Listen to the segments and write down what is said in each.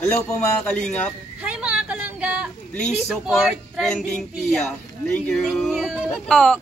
Hello po mga kalingap. Hi mga kalangga. Please support Trending Pia. Thank you. Oh.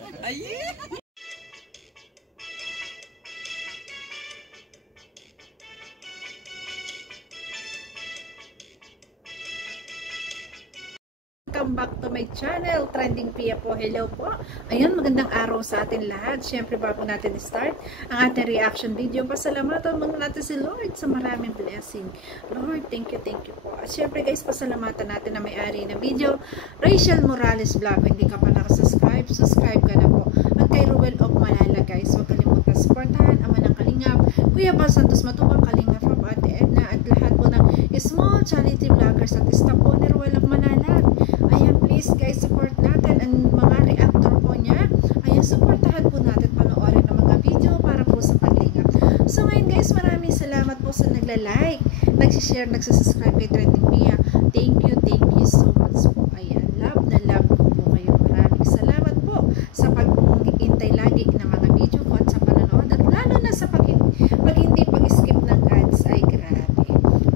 Welcome back to my channel, Trending Pia po. Hello po. Ayun, magandang araw sa atin lahat. Siyempre, bago natin start ang ating reaction video, pasalamatan muna natin si Lord sa maraming blessing. Lord, thank you po. At siyempre guys, pasalamatan natin na may-ari ng video, Rachel Morales Vlog. Kung hindi ka pa nakasubscribe, subscribe ka na po. At kay Ruel of Malala guys, huwag kalimutan supportahan, Ama ng Kalingap, Kuya Bal Santos Matubang Kalingap, Ate Edna, at lahat po ng small charity vloggers at staff po ni Ruel of Malala. Ayan, please guys, support natin ang mga reactor po niya. Ayan, supportahan po natin, panoorin ng mga video para po sa paglingap. So ngayon guys, maraming salamat po sa nagla-like, nagsishare, nagsasubscribe kay Trending Pia. Thank you so much po. Ayan, love na love ko po kayo. Maraming salamat po sa pag-intay lagi ng mga video ko at sa panonood. At lalo na sa pag hindi pag-skip ng ads. Ay, grabe.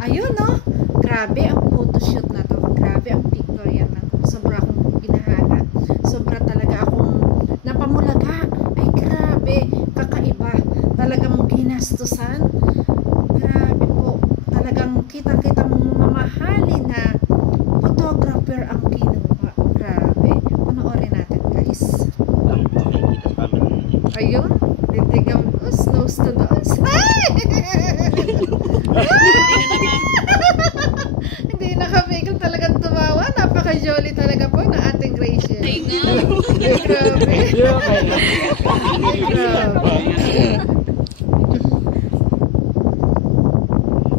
Ayun, no? Grabe ang photoshoot na to. Grabe ang picture yan na to. Sobra akong binahala. Sobra talaga akong napamulaga. Ay, grabe. Kakaiba. Talagang ginastusan. Grabe po. Talagang kita-kita mong mamahali na photographer ang kinuha. Grabe. Panoorin natin, guys. Ayun. Titigang nose to nose. Hindi nakapigil talagang tumawa. Napaka-jolly talaga po na ating Rachel. Grabe. Grabe.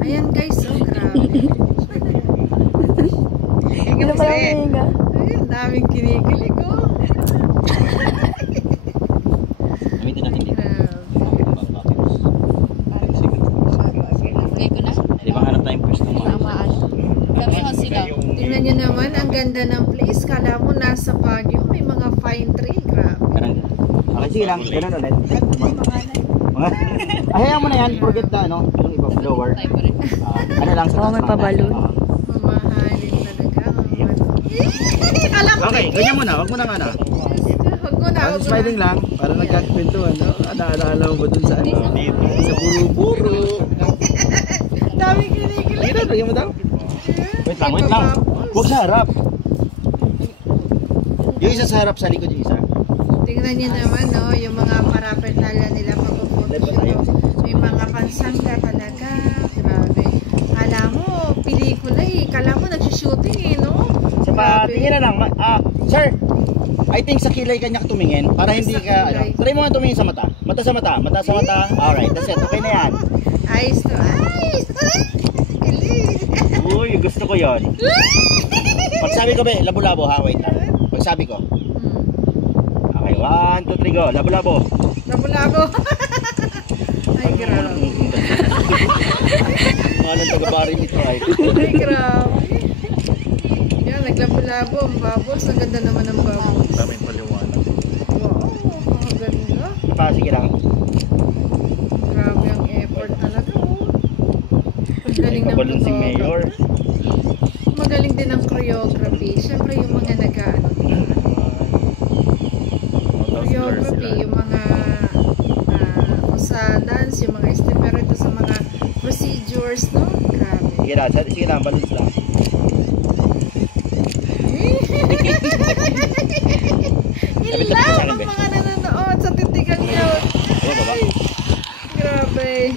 Ayan guys, oh grabe. Ayun, daming kinikilig oh. Tingnan nyo naman, ang ganda ng place. Kala mo nasa Baguio, may mga fine tree. Grabe. Okay, sige lang. Ganun ulit. Hayaan mo na yan. Forget na, ano? Yung iba, lower. Ano lang sa taas. May pabalon. Mamahalin talaga. Okay, ganyan muna. Huwag mo na nga na. Huwag mo na. Smiling lang. Para nagkakwentuhan, no? Alaala mo ba dun sa ano? Sa puro-puro. Daming kinikilig. Ayun na, lagyan mo daw. Wait lang. Huwag sa harap. Yung isa sa harap, sa likod yung isa. Tingnan niyo naman, no, yung mga paraphernalia nila pag-photoshoot. May mga pansangga talaga. Grabe. Kala mo, pelikula eh. Kala mo nagsushooting eh, no? Sa patingin na lang. Sir, I think sa kilay kanya tumingin para hindi ka, ano, try mo nga tumingin sa mata. Mata sa mata. Alright, that's it. Okay na yan. Ayos to, ayos. Uy, gusto ko yon. Pag sabi ko, be, labo-labo ha, wait lang. Pag sabi ko. Okay, 1, 2, 3, go. Labo-labo. Labo-labo. Ay, grabe. Mga nang taga-bari nito ay. Ay, grabe. Yan, naglabo-labo ang bubbles. Ang ganda naman ng bubbles. Daming paliwanag. Wow, ang ganda. Sige lang. Grabe ang effort talaga, oh. Ang galing ng Kabalon si Mayor. Magaling din ang choreography. Siyempre yung mga choreography, yung mga sa dance, yung mga step, pero ito sa mga procedures, no? Grabe. Sige lang, balance lang. Ilaw ang mga nanonood sa titigang yun. Grabe.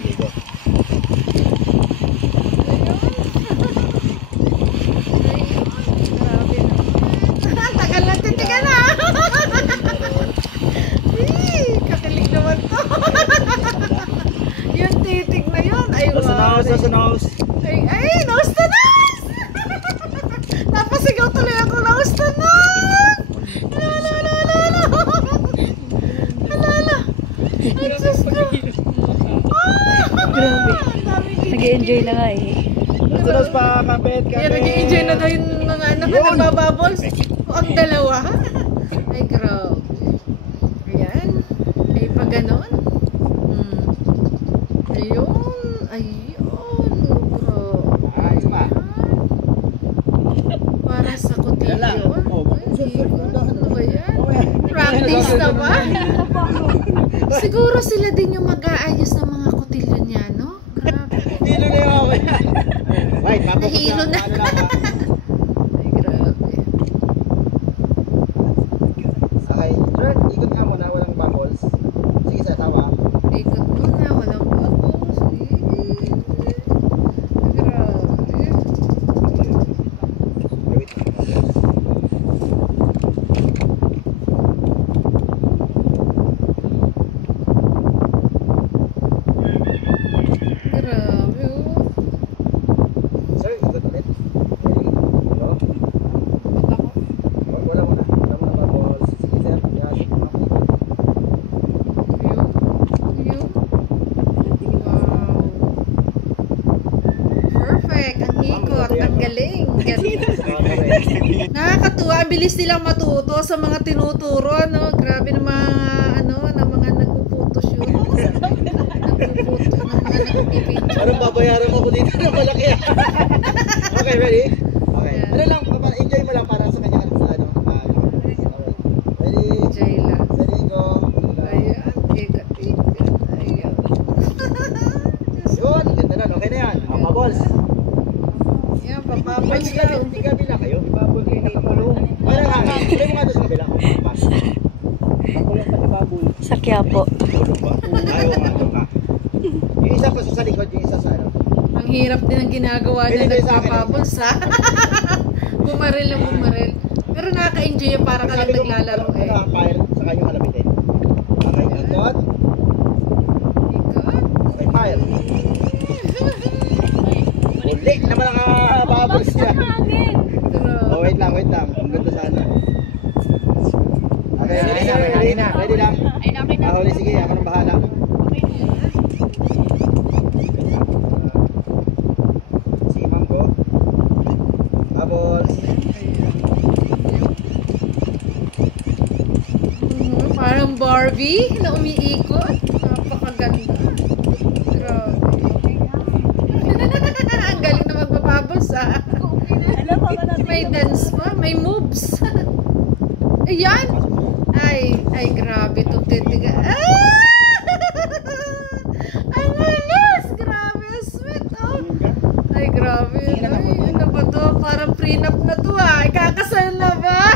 Nose to nose. Ay, nose to nose! Napasigaw tuloy ako, nose to nose! Alala! Ay, Diyos ko! Grabe. Nag-enjoy na nga eh. Nose to nose pa, kapit. Yan, nag-enjoy na daw yung mga anak na nagbabubbles. Ang dalawa. Ay, grabe. Ayan. Ay, pag ganon. Ayun. Ayun. Ayos ba? naman. Siguro sila din yung mag-aayos ng mga kutilyo niya, no? Grabe. Hilo na yung ako. Wait, Nahilo na. Ay, grabe. Okay, sir, ikot nga muna, walang bubbles. Sige sir, tawa. Ikot muna, walang bubbles. Grabe. Wait. Grabe, oh. Sir, ikot ulit. Ready? Go. Wala muna. Wala muna bubbles. Sige sir, yan. Yun. Wow. Perfect. Ang ikot. Ang galing. Nakakatuwa. Ang bilis nilang matuto sa mga tinuturo. No? Grabe ng mga, ng mga nagpo-photoshoot. Nagpo-photo, ng mga nagpipicture. Parang babayaran mo ko dito ng malaki. Okay, ready? Okay. Yeah. Ano lang, enjoy mo lang para sa kanya ano. Ready? Enjoy lang. Ready, go. Ayan. Ikot. Ayan. Yun, ganda nun. Okay na yan. Mga balls. Yan, Ay, papapos hindi lang. kabila kayo. Ibabol kayo nakakulong. Parang hangin. Tuloy mo nga doon sa kabila. Pas. Makulong pa ibabol. Sa Quiapo. Kulong ba? Ayaw nga doon ka. Yung isa pa sa likod, yung isa sa ano. Ang hirap din ang ginagawa niya Pwede sa akin. nagpapabols ha. Bumaril lang bumaril. Pero nakaka-enjoy yung para ka lang naglalaro eh. Fire sa kanyang halapitin. Okay, ikot. Ikot. Okay, fire. Uli naman ang bubbles niya. Oh, wait lang. Ang ganda sana. Okay, ready na. Ready lang. Huli, sige, ako nang bahala. Sige, ma'am ko. Bubbles. Parang Barbie na umiikot. Napakaganda. Grabe. Ang galing na magpapabols ha. May dance pa, may moves. Ayan. Ay, grabe itong titiga. Ah! Ang halos! Grabe, ang sweet, oh. Ay, grabe. Ay, ano ba to? Parang prenup na to, ah. Ikakasal na ba?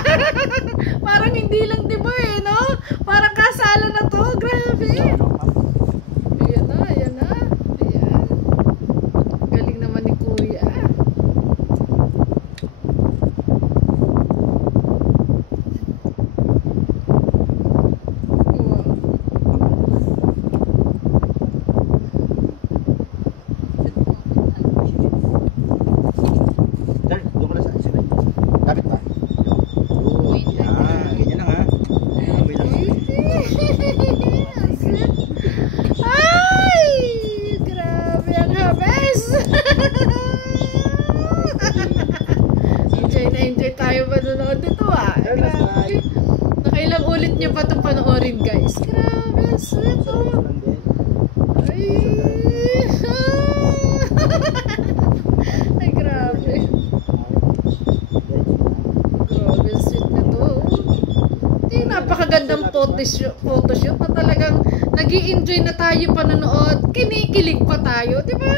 Parang hindi lang, di ba, eh, no? Parang kasala na to. Grabe. Ayan na. Ayan. Galing naman ni Kuya. Sir, doon ko lang sa sila. Kapit pa. Ganyan lang ha. Abay lang. Ay! Grabe ang habes! Enjoy tayo manonood nito ah. Grabe. Nakailang ulit niyo pa itong panoorin guys. Grabe, ang sweet oh. Ay! Ay, grabe. Grabe, ang sweet na to. Napakagandang photoshoot na talagang nag-i-enjoy na tayo panonood. Kinikilig pa tayo, di ba?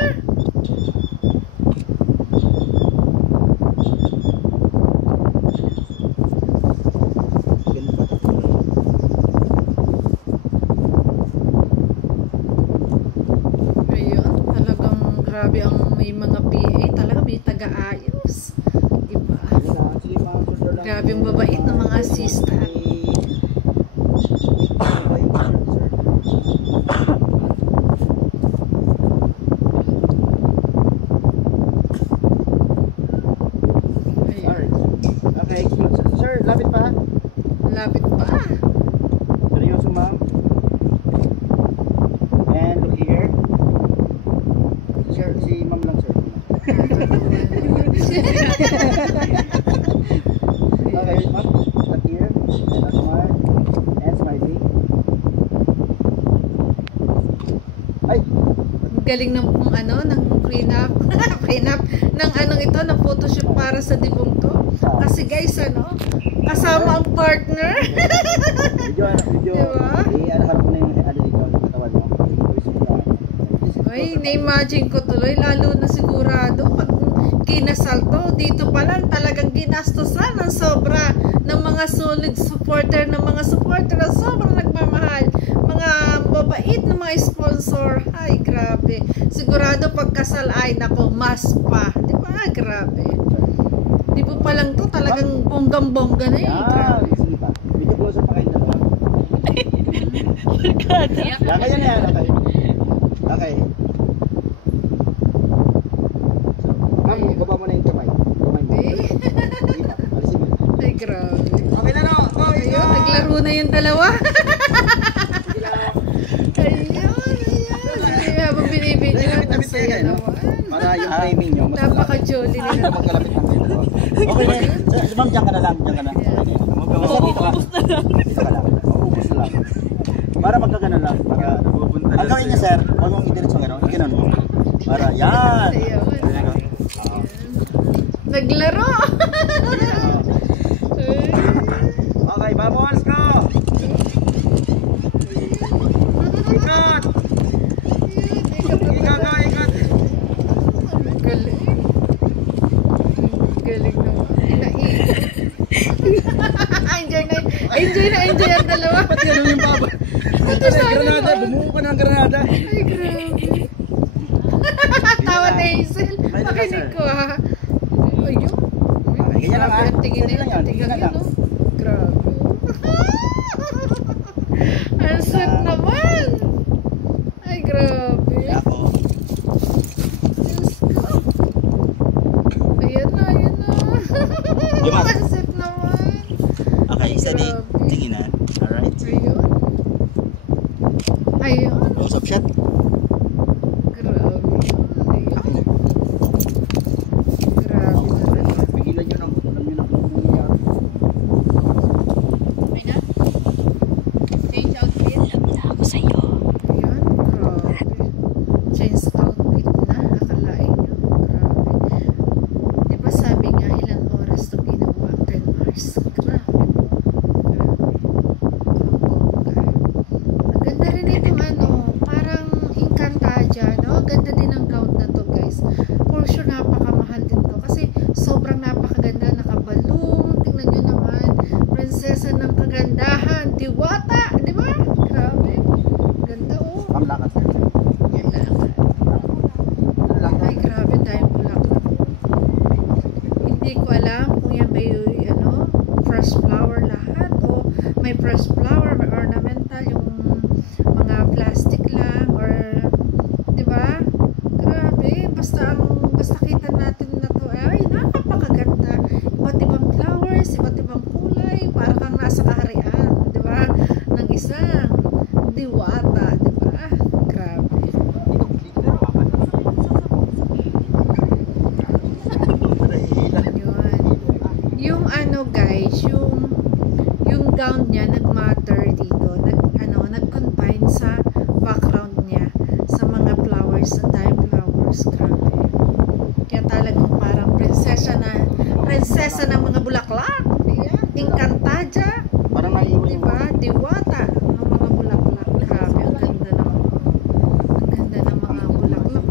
Ayun, talagang grabe ang may mga PA. Talaga may taga-ayos. Di ba? Grabe ang babait ng mga assistant. Okay, sir, lapit pa. Lapit pa. Seryoso, ma'am. And look here. Sir, si ma'am lang, sir. Okay, ma'am. Look here. And smile. And smiley. Ay! Ang galing ng ng prenup. Prenup ng anong ito, ng photoshoot para sa dibong to. Kasi guys, ano, kasama ang partner. Video. Diba? Harap mo na yung ano dito, yung katawan mo. Ay, na-imagine ko tuloy, lalo na sigurado pag kinasal to, dito pa lang talagang ginastosan ng sobra ng mga solid supporter, ng mga supporter na sobrang nagmamahal, mga mabait na mga sponsor. Ay, grabe. Sigurado pagkasal ay nako, mas pa. Di ba? Grabe. Di ba pa lang to, talagang bonggang-bongga na eh. Grabe. Sige pa. Video closer pa kayo na lang. Lakay yan yan, lakay. Lakay. Ma'am, baba mo na yung kamay. Kamay mo. Eh? Sige pa, alisin mo. Ay, grabe. Okay na no. Ayun, naglaro na yung dalawa. Ayun. Sige, habang binibidyo, ang saya naman. Para yung framing nyo. mas Napaka-jolly malapit. nila. Magkalapit lang kayo. Okay na. Ma'am, dyan ka na lang. Dyan ka na. Basta dito ka. Dito ka lang. Maubos na lang. Para magkagano lang. Para ang gawin niya, sir, huwag mong idiretso gano'n. Gano'n mo. Para yan. Ayun. Naglaro. Okay, vamos go! Ikot! Ikot! Galing. Galing naman. Enjoy ang dalawa. Ba't gano'n yung baba? Ito sana Granada, naman. bumuko ka ng granada. Ay, grabe. Tawa ni Hazel. Makinig ko ha. Ayun. Ganyan lang, Grabe, ah. ang tingin na Ganyan yun. lang, Tingnan ganyan yun, lang. no? Grabe. Ang sweet naman. Ay, grabe. Ako. Diyos ko. Ayan na. Diba? Ang sweet naman. Okay, steady. Grabe. Tingin na. Alright. Ayun. Close up shot. Grabe. Ayun. Grabe talaga. Pigilan nyo ng alam nyo na kung ano nangyayari. Ayan, grabe. Change outfit na. Akalain nyo. Grabe. Diba sabi nga ilang oras to ginawa? 10 hours. Grabe po. Grabe. Ang bongga. Ang ganda rin itong ano, parang Encantadia, no? Ang ganda din ang gown na to, guys. For sure, napakamahal din to. Kasi sobrang napakaganda. Nakabalong. Tingnan nyo naman. Prinsesa ng kagandahan. Diwata. Diba? Grabe. Ganda, oh. Ang lakad sir. Yan lang. Ano lang? Ay, grabe tayong bulaklak. Hindi ko alam kung yan ba yung fresh flower lahat o may fresh flower, may ornamental, yung mga plastic lang or, di ba? Grabe, basta kita natin na to, ay, napakaganda. Iba't ibang flowers, iba't ibang kulay, para kang nasa kaharian, di ba? Ng isang diwata, di ba? Grabe. Yun. Yung ano guys, yung gown niya nag-matter dito. Nag-confine sa background niya sa mga flowers, sa dime flowers. Grabe. Kaya talagang parang prinsesa ng mga bulaklak. Ayan. Encantadia. Parang naiiwan yung Diba? Diwata ng mga bulaklak. Grabe. Ang ganda ng mga bulaklak.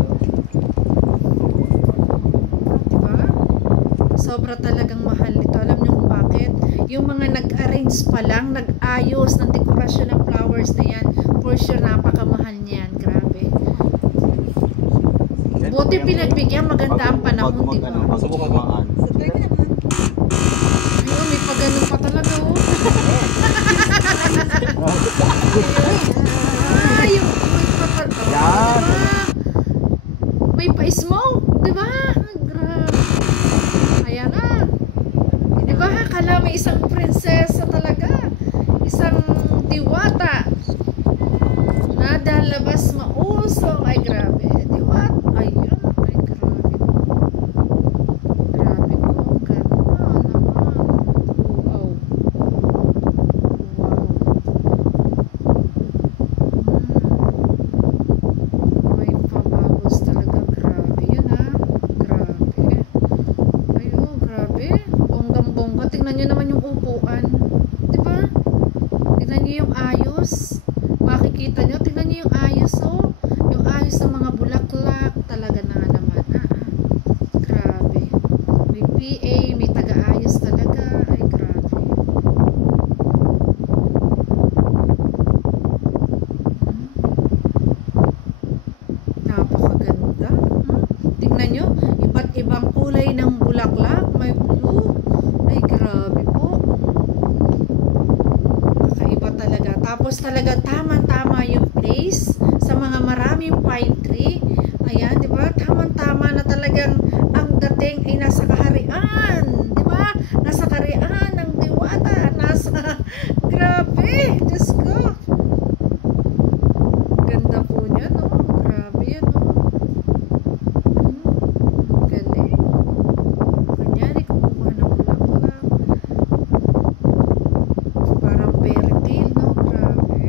Diba? Sobra talagang mahal nito. Alam niyo kung bakit? Yung mga nag-arrange pa lang, nag-ayos ng dekorasyon ng flowers na yan, for sure napakamahal niyan. Grabe. Buti pinagbigyan, maganda ang panahon, diba? Subukan. Ayun, may pagano'n pa talaga, oh. Yung may papal. Yan. May pa-smoke, diba? Grabe. Ayan na. Diba? Kala may isang prinsesa talaga. Isang diwata. Na dahil labas mausong. Ay, grabe. Diwata. Ayan. Ay, grabe. Grabe ko. Ganda naman. Wow. May pabagos talaga. Grabe yun, ha. Grabe. Ayun, grabe. Bonggang tingnan nyo naman yung upuan. Diba? Tingnan nyo yung ayos. Makikita nyo, tingnan nyo yung ayos, oh. Yung ayos ng mga bulaklak. Talaga na naman. Grabe. May PA, may taga-ayos talaga. Ay, grabe. Napakaganda. Tingnan nyo, iba't ibang kulay ng bulaklak. May blue. Ay, grabe po. Kakaiba talaga. Tapos talaga tama-tama yung place sa mga maraming pine tree. Ayan, di ba? Tama-tama na talagang ang dating ay nasa kaharian. Di ba? Nasa kaharian ng Diwata. Nasa, grabe. Diyos ko. Ganda po niya, no? Grabe yan, no? Galing. Kanyari, kumukuha ng bulaklak. Parang fairy tale, no? Grabe.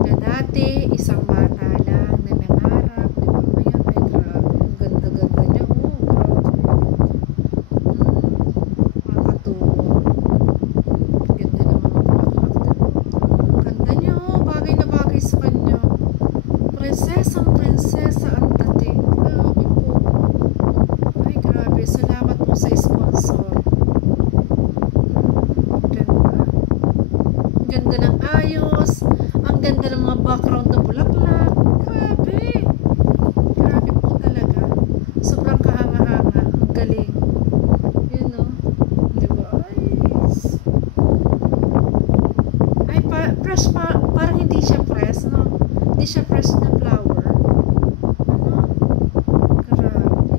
Na dati, isang bata lang na nangarap. Diba? Ngayon, ay grabe. Ang ganda-ganda niya. Oh, grabe. Makakatuwa. Ganda ng mga bulaklak. Diba? Ganda niya, oh. Bagay na bagay sa kanya. Prinsesa ang dating. Grabe po. Ay, grabe. Salamat po sa sponsor. Ganda. Ang ganda ng ayos. Ang ganda ng mga background ng bulaklak. Grabe. Grabe po talaga. Sobrang kahanga-hanga. Ang galing. Yun, no? Diba? Ay, fresh pa. Parang hindi siya fresh, no? Hindi siya fresh na flower. Ano? Grabe.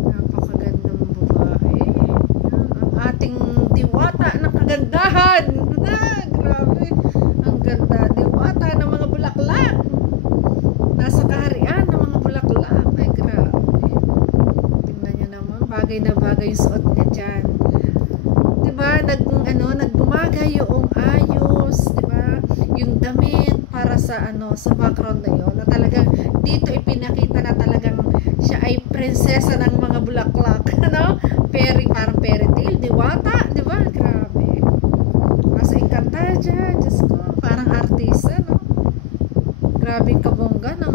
Napakagandang babae. Yan. Ang ating diwata ng kagandahan. Grabe. Ang ganda. Diwata ng mga bulaklak. Nasa kaharian ng mga bulaklak. Ay, grabe. Tingnan nyo naman. Bagay na bagay yung suot niya dyan. Diba? Nagbumagay yung ayos. Diba? Yung damit para sa sa background na yun. Na talagang dito ipinakita na talagang siya ay prinsesa ng mga bulaklak. Ano? Parang fairy tale. Diwata. Diba? Grabe. Nasa Encantadia. Diyos ko. Parang artista, no? Grabe kabongga ng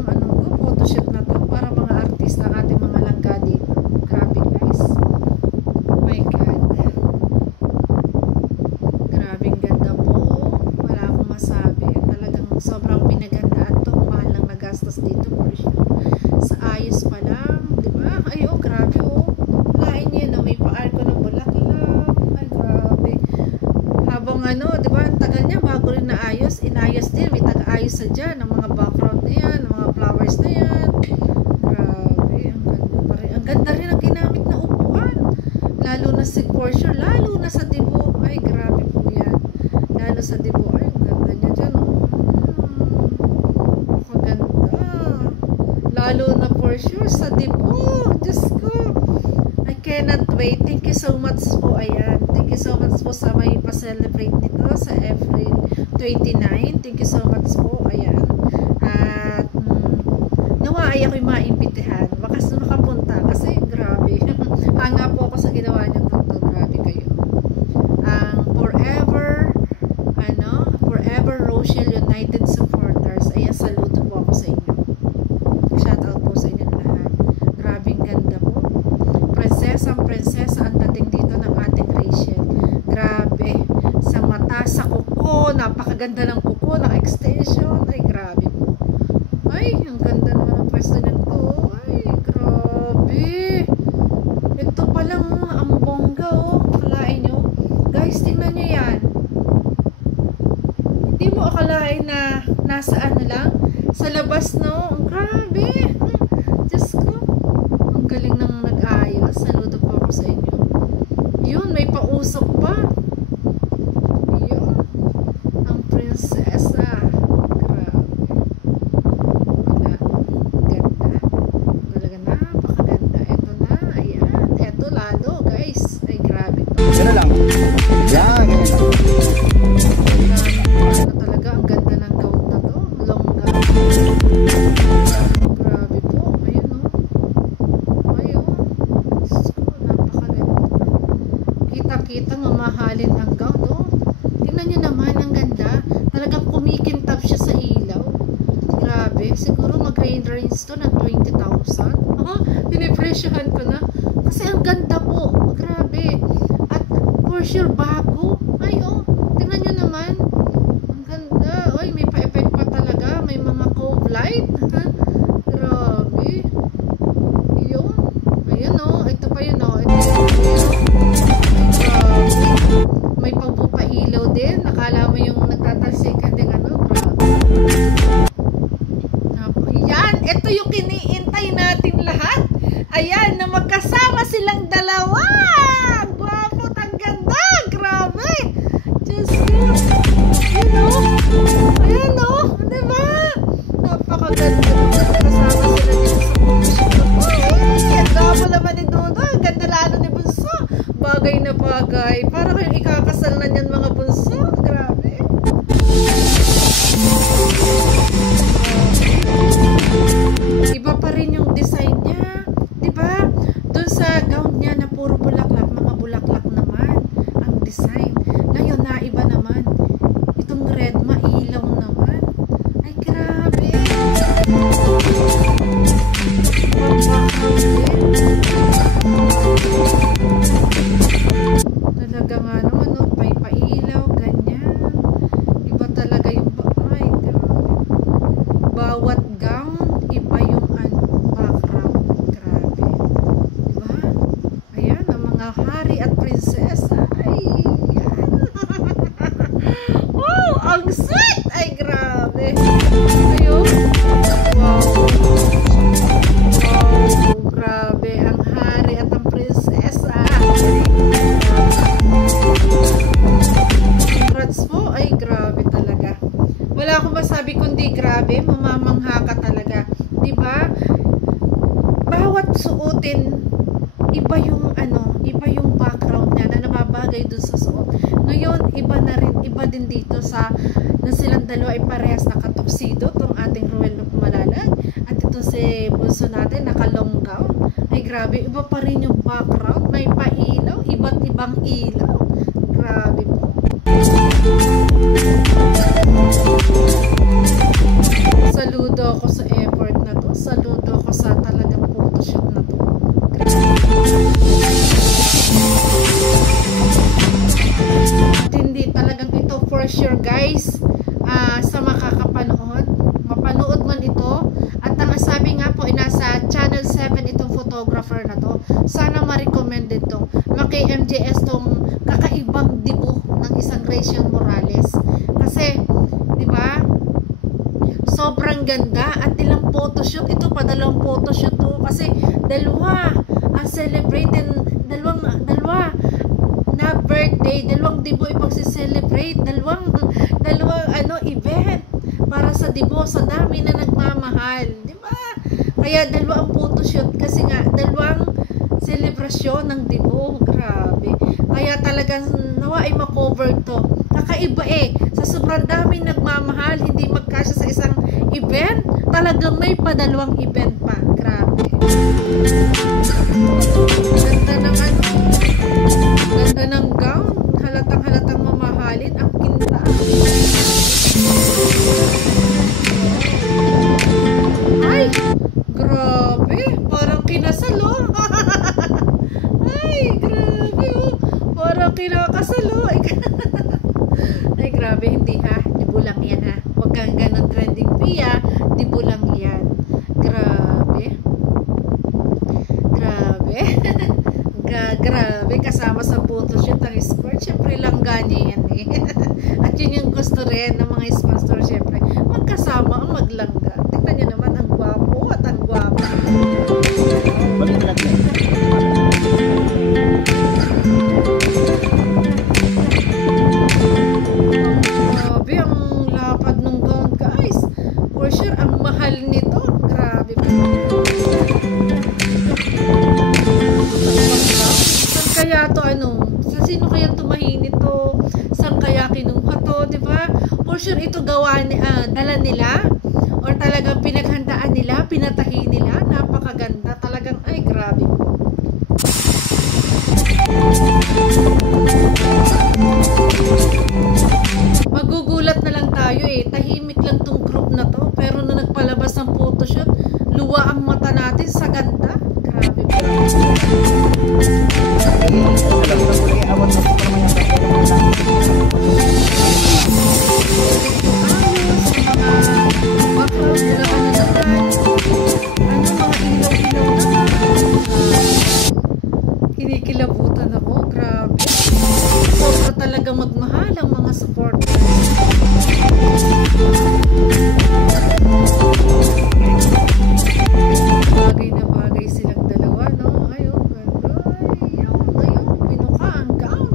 photoshoot na to. Para mga artista ang ating mga langga dito. Grabe, guys. Oh my God. Grabing ganda po. Wala akong masabi. Talagang sobrang pinagandaan to. Mahal lang nagastos dito for sure. Sa ayos pa lang. Diba? Ay, oh, grabe, oh. Lain yun, oh. May pa-arko ng bulaklak. Ay, grabe. Habang diba? Ang tagal niya bago rin naayos. Inayos din. May taga-ayos sa dyan. Ang mga background na yan. Ang mga flowers na yan. Grabe. Ang ganda pa rin. Ang ganda rin ang ginamit na upuan. Lalo na si Porsche. Lalo na sa dibo. Ay, grabe po yan. Lalo sa dibo. Ay, ang ganda niya dyan. Maganda. Lalo na for sure sa dibo. Diyos ko. I cannot wait. Thank you so much po. Ayan. Thank you so much po sa may pa-celebrate nito sa April 29. Thank you so much po. Ayan. At nawa ay ako'y maimbitahan. Bakas na makapunta. Kasi grabe. Hanga po ako sa ginawa niyo to. Grabe kayo. Ang Forever Rochelle United Supporters. Ayan, saludo po ako sa inyo. Shoutout po sa inyo lahat. Grabing ganda po. Prinsesa ang dating dito ng ating Rachel. Grabe. Sa mata, sa kuko. Napakaganda ng kuko, ng extension. Ay, grabe po. Ay, ang ganda naman ang pwesto nito. Ay, grabe. Ito palang ang bongga, oh. Kalain nyo. Guys, tingnan nyo yan. Hindi mo akalain na nasa lang? Sa labas, no? Ang grabe. Diyos ko. Ang galing ng nag-ayos. Saludo po ako sa inyo. Yun, may pausok pa. Yun. Ang prinsesa. Grabe. Ganda. Talaga napakaganda. Ito na. Ayan. Ito lalo, guys. Ay, grabe. Isa na lang. Yan, ganyan lang. Talaga, ang ganda ng gown na to. Long gown. Grabe makita, mamahalin ang gown, oh. Tingnan nyo naman, ang ganda. Talagang kumikintab siya sa ilaw. Grabe, siguro mag-range to ng 20,000. Pinipresyohan ko na. Kasi ang ganda po. Grabe. At for sure, bago. Ay, oh, tingnan nyo naman. Ang ganda. Oy, may pa-effect pa talaga. May mga cove light. Grabe. Yun. Ayan, oh. Ito pa yun, oh. Ito may pagpupailaw din. Nakala mo yung nagtatalsikan din, ano. Yan. Ito yung kiniintay natin lahat. Ayan, na magkasama silang dalawa. Gwapo, ang ganda. Grabe. Diyos ko. You know? Ayan, oh. Diba? Napakaganda. Magkasama sila dito sa photoshop. Ay, ang gwapo naman ni Dodo. Ang ganda lalo ni Bunso. Bagay na bagay. Para kayong ikakasal na niyan, mga Bunso. Grabe. Iba pa rin yung design niya. Diba? Doon sa gown niya na puro bulaklak, mga bulaklak naman ang design. Ngayon, naiba naman. Itong red, mailaw naman. Ay, grabe. Talaga nga naman, no? Pailaw, ganyan. Iba talaga yung ay, grabe. Bawat gown, iba yung background. Grabe. Diba? Ayan, ang mga hari at prinsesa. Ay, yan. Wow, ang sweet! Ay, grabe. Ayun. Wow. Wow, grabe. Ang hari at ang prinsesa. Congrats po. Ay, grabe talaga. Wala akong masabi kundi grabe. Mamamangha ka talaga. Diba? Bawat suotin, iba yung iba yung background niya na nababagay dun sa suot. Ngayon, iba na rin, iba din dito sa na silang dalawa ay parehas nakatuksido, tong ating Ruel na Pumalalag at ito si Bunso natin naka-long gown. Ay grabe, iba pa rin yung background, may pailaw, iba't ibang ilaw. Grabe po. Saludo ako sa effort na to. Saludo ako sa talagang photoshoot na to. At hindi talagang ito for sure, guys. Sa makakapanood, mapanood man ito. At ang sabi nga po, nasa channel 7 itong photographer na to. Sana ma-recommend ito. Maki-MJS tong kakaibang dibo ng isang Rachel Morales. Kasi, di ba? Sobrang ganda at ilang photoshoot. Ito pa dalawang photoshoot to. Kasi dalawa ang celebrating, dalawa na birthday, dalawang dibo ipagsi-celebrate, dalawang event para sa dibo, sa dami na nagmamahal, di ba? Kaya dalawang photoshoot kasi nga dalawang selebrasyon ng dibo. Grabe. Kaya talagang nawa ay makover to. Kakaiba sa sobrang dami nagmamahal, hindi magkasya sa isang event, talagang may padalawang event pa. Grabe. Ganda ng ganda ng gown. Halatang mamahalin. Ang kinta. Ay, grabe. Parang kinasalo. Ay, grabe. Parang kinakasalo. Ay, grabe. Hindi ha. Dibo lang yan ha. Huwag kang ganun trending Pia. Dibo lang yan. Grabe. Grabe. Grabe. Kasama sa photoshoot ang skirt. Siyempre langga niya yan At yun yung gusto rin ng mga sponsor. Siyempre magkasama ang maglangga. Tingnan nyo naman ang gwapo at ang gwapo. Balik na natin. Grabe ang lapad ng gown, guys. For sure ang mahal nito. Grabe. Saan kaya to sa sino kaya tumahin nito? Saan kaya kinuha to, di ba? For sure ito gawa dala nila or talagang pinaghandaan nila, pinatahi nila. Napakaganda. Talagang ay grabe po. na to. Pero na nagpalabas ng photoshoot, luwa ang mata natin sa ganda. Grabe po. Kinikilabutan ako, grabe. Sobra talaga magmahal ang mga supporters. Bagay na bagay silang dalawa, no? Ayun, ayun, pinuka ang gown.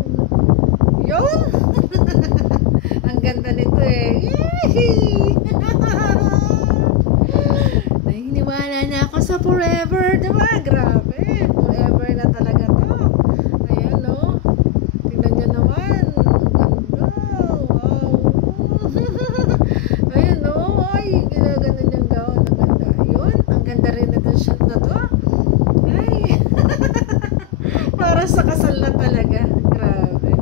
Yun! Ang ganda nito eh. Yay! Naniniwala na ako sa forever, diba? Grabe, forever na talaga to. Ayan, no? Tingnan nyo naman. Ang ganda. Wow. Ayan, no? Ay, ginaganda niyang gown. Ang ganda. Ayun, ang ganda rin na itong shoot na to. Ay. Para sa kasal na talaga. Grabe.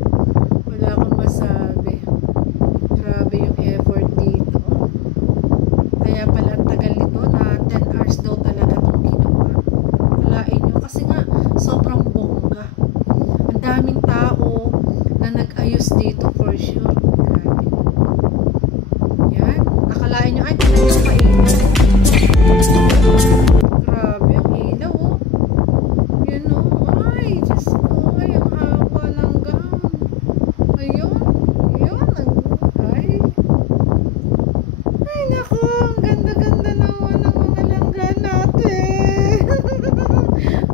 Wala akong masabi. Grabe yung effort dito. Kaya pala ang tagal nito na 10 hours daw talaga itong ginawa. Kalain nyo. Kasi nga, sobrang bongga. Ang daming tao na nag-ayos dito for sure. Grabe. Yan. Akalain nyo, ay, tingnan nyo mainit. Grabe, ang ilaw, oh. Yan, oh. Ay, Diyos ko. Ay, ang haba ng gown. Ayun. Ayun. Ay. Ay, naku. Ang ganda-ganda naman ng mga langga natin.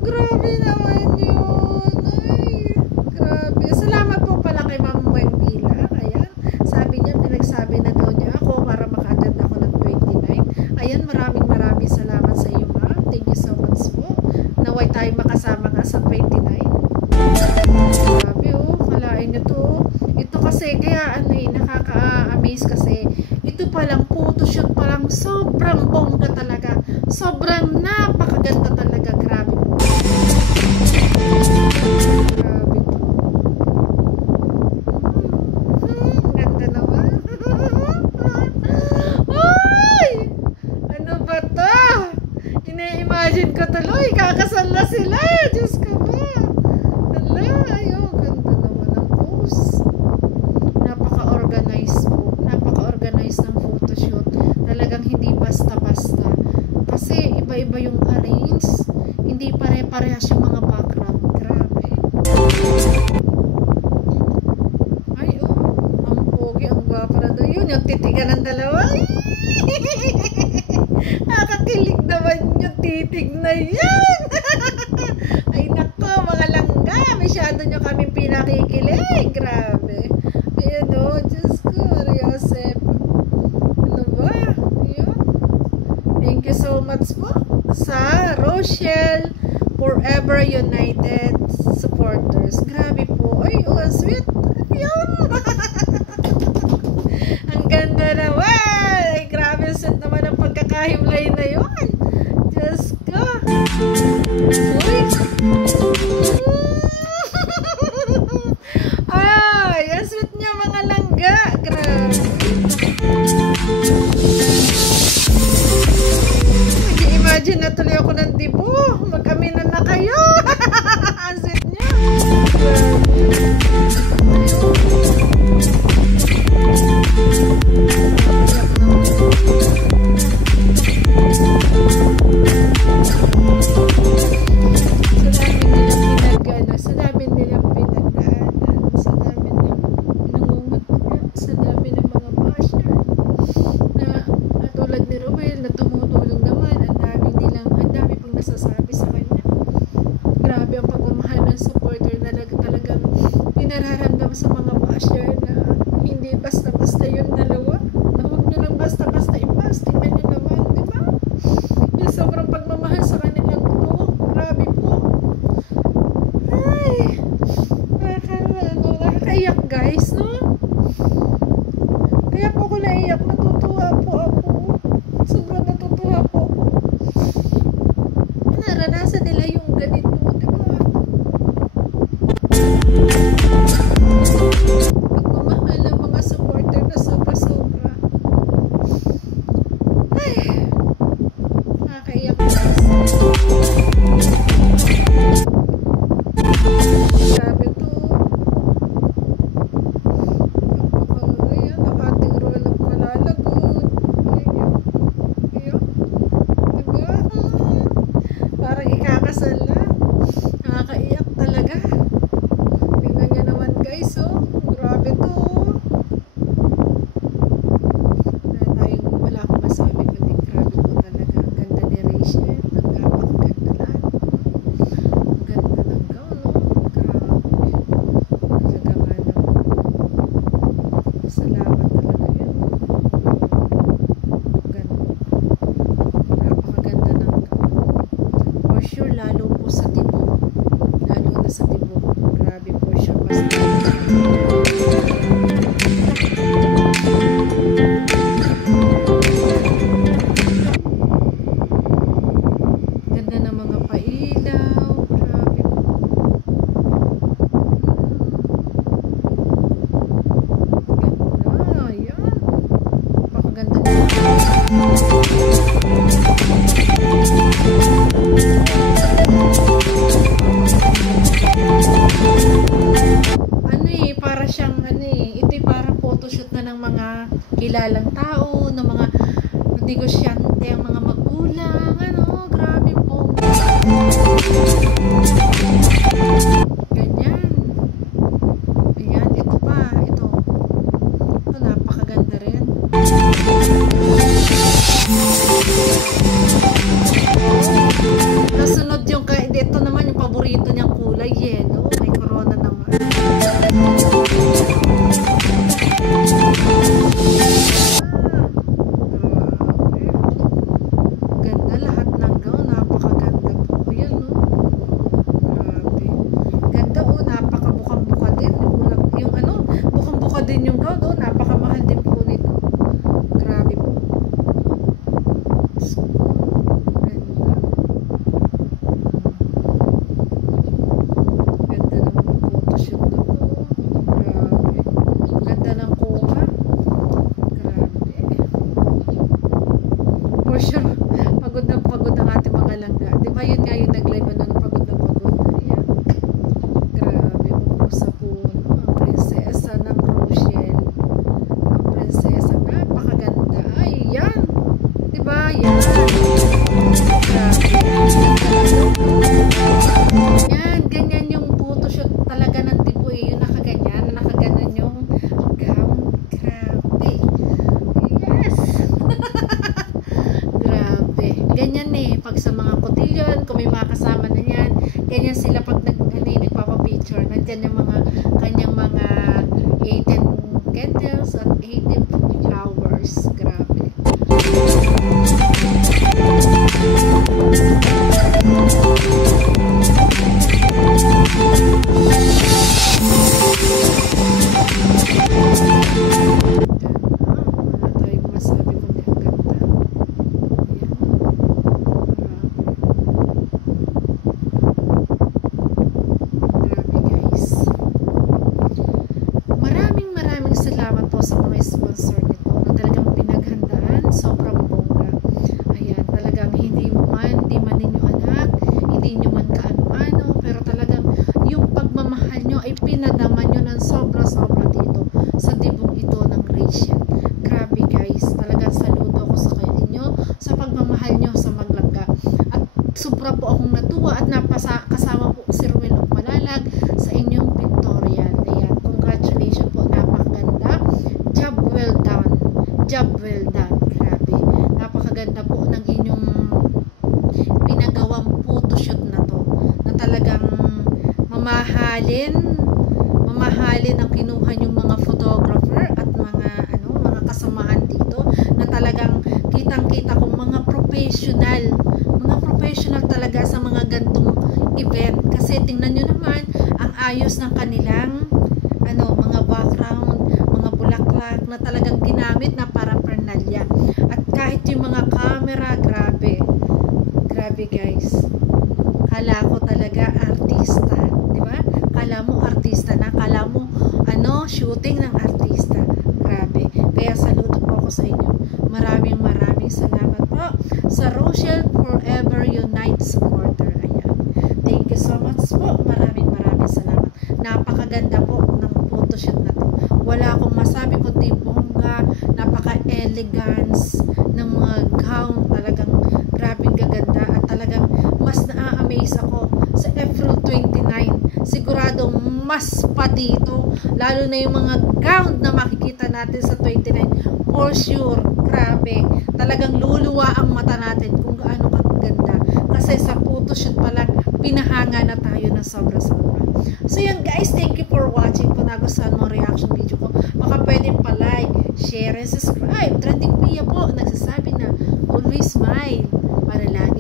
Grabe naman yun. Ay, grabe. Salamat po pala kay Ma'am Wengvila. Ayan. Sabi niya, pinagsabi na daw niya ako para maka-attend ako ng 29. Ayan, maraming salamat sa iyo, ma'am. Thank you so much po. Naway tayo makasama nga sa 29. Grabe, oh. Kalain nyo to. Ito kasi, kaya ano eh, nakaka-amaze kasi ito palang photoshoot palang sobrang bongga talaga. Sobrang napakaganda talaga. Grabe po. Grabe to. Ganda naman. Ay! Ano ba to? Ina-imagine ko tuloy. Kakasal na sila. Diyos ka ba? Hala, ayaw. Ganda naman ang pose. Napaka-organized po. Napaka-organized ng photoshoot. Talagang hindi basta-basta. Kasi iba-iba yung arrange. Hindi pare-parehas yung mga background. Grabe. Ay, oh. Ang pogi, ang gwapa na doon. Yun, yung titigan ng dalawa. Nakakilig naman yung titig na yan. Ay, nako, mga langga. Masyado nyo kami pinakikilig. Grabe. Ayan, oh. Diyos ko, Mariosep. Ano ba? Ayan. Thank you so much po sa Rochelle Forever United supporters. Grabe po. Ay, oh, sweet. Ayan. Ang ganda naman. Ay, grabe. Sweet naman ang pagkakahimlay na yun. Diyos ko. Uy. Ay, ang sweet niya mga langga. Grabe. Nag-imagine na tuloy ako ng dibo. Mag-aminan na kayo. Ang sweet niya. Sa dami nilang pinagdaanan, sa dami ng nangungutya, sa dami ng mga basher na tulad ni Ruel na tumutulong naman, ang dami pang nasasabi sa kanya. Grabe ang pagmamahal ng supporter na talagang pinararamdam sa mga basher na hindi basta-basta yung dalawa, na huwag nyo lang basta-basta i-pass. Tingnan nyo naman, di ba? Yung sobrang pagmamahal sa kanilang to. Grabe po. Ay, nakakaiyak guys, no? Kaya po ako naiyak, natutuwa po ako. Sobrang natutuwa po ako. Naranasan nila yung ganito, di ba? Pagmamahal ng mga supporter na sobra-sobra. kilalang tao, ng mga negosyante, ang mga magulang, ano, grabe po. Ganyan. Ayan, ito pa, ito. Ito, napakaganda rin. Nasunod yung, ito naman yung paborito niyang kulay, yellow. May corona naman. Ganda lahat ng gown, napakaganda po. Ayan, no? Grabe. Ganda, oh, napakabukang-buka din. Yung ano, bukang-buka din yung gown, oh, napakamahal din po nito. Grabe po. Ganda. Ganda ng photoshoot na to. Grabe. Ganda ng kuha. Grabe. For sure, pagod ang ating mga langga. Di ba yun nga yung nag-live ano ng pagod na pagod? Ayan. Grabe. Puro sa puno. Ang prinsesa ng Rochelle. Ang prinsesa. Napakaganda. Ay, yan. Di ba? Yan. Grabe. Yan. Ganyan yung photoshoot talaga ng tipo eh. Yung nakaganyan. Nakaganan yung gown. Grabe. Yes. Grabe. Ganyan eh. Pag sa mga cotillion, kung may mga kasama na yan, ganyan sila pag nagpapapicture. Nandyan yung mga kanyang mga 18 candles at 18 flowers. Grabe. Wala tayong masabi kundi ang ganda. Ayan. Grabe guys. Maraming salamat po sa mga sponsor nito na talagang pinaghandaan. Sobrang bongga. Ayan, talagang hindi man ninyo anak, hindi nyo man kaano-ano, pero talagang yung pagmamahal nyo ay pinadaman nyo ng sobra-sobra dito sa dibong ito ng Rachel. Grabe guys, talagang saludo ako sa inyo sa pagmamahal nyo sa Maglangga. At sobra po akong natuwa at kasama po si Ruel of Malalag sa inyong pictorial. Ayan, congratulations po, napakaganda. Job well done. Job well done. Grabe. Napakaganda po ng inyong pinagawang photoshoot na to. Na talagang mamahalin ang kinuha yung mga photographer at mga kasamahan dito na talagang kitang-kita kong mga professional talaga sa mga gantong event. Kasi tingnan nyo naman ang ayos ng kanilang mga background, mga bulaklak na talagang ginamit na paraphernalia. At kahit yung mga camera, grabe guys. Kala ko talaga artista, di ba? Kala mo artista na, kala mo shooting ng artista. Grabe. Kaya saludo po ako sa inyo. Maraming salamat po sa Rochelle Forever Unite supporter. Ayan. Thank you so much po. Maraming salamat. Napakaganda po ng photoshoot na to. Wala akong masabi kundi bongga, napaka-elegance ng mga gown. Talagang grabing gaganda at talagang mas na-amaze ako sa April 29. Siguradong mas pa dito, lalo na yung mga gown na makikita natin sa 29. For sure, grabe. Talagang luluwa ang mata natin kung gaano kaganda. Kasi sa photoshoot pa lang, pinahanga na tayo ng sobra-sobra. So yun guys, thank you for watching. Kung nagustuhan mo reaction video ko, baka pwede pa like, share, and subscribe. Trending Pia po, nagsasabi na always smile para lagi